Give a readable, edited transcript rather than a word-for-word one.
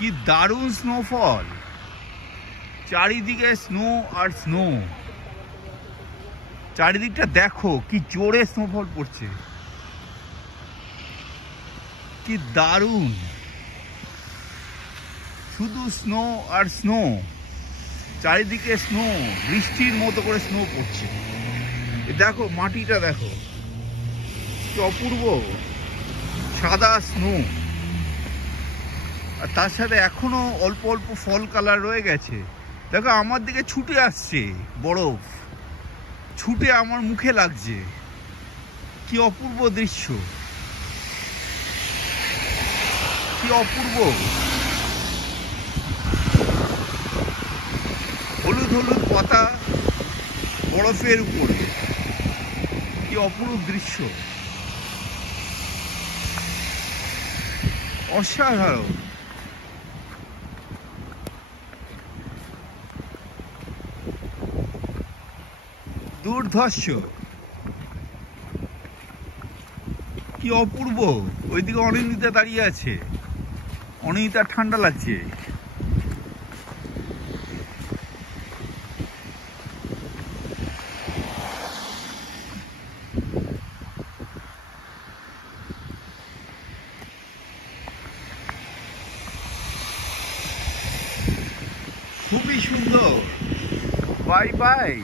কি দারুণ স্নোফল, চারিদিকে স্নো আর স্নো। চারিদিকটা দেখো কি জোরে স্নোফল পড়ছে, কি দারুণ, শুধু স্নো আর স্নো, চারিদিকে স্নো, বৃষ্টির মতো করে স্নো পড়ছে। দেখো মাটিটা দেখো কি অপূর্ব, সাদা স্নো, আর তার সাথে এখনো অল্প অল্প ফল কালার রয়ে গেছে। দেখো আমার দিকে ছুটে আসছে বরফ, ছুটে আমার মুখে লাগছে। কি অপূর্ব দৃশ্য, কি অপূর্ব, হলুদ হলুদ পাতা বরফের উপরে, কি অপূর্ব দৃশ্য, অসাধারণ। দুর্ধর্ষ, কি অপূর্ব। ওইদিকে অনিন্দিতা দাঁড়িয়ে আছে, অনিন্দিতার ঠান্ডা লাগছে। খুবই সুন্দর। Bye bye.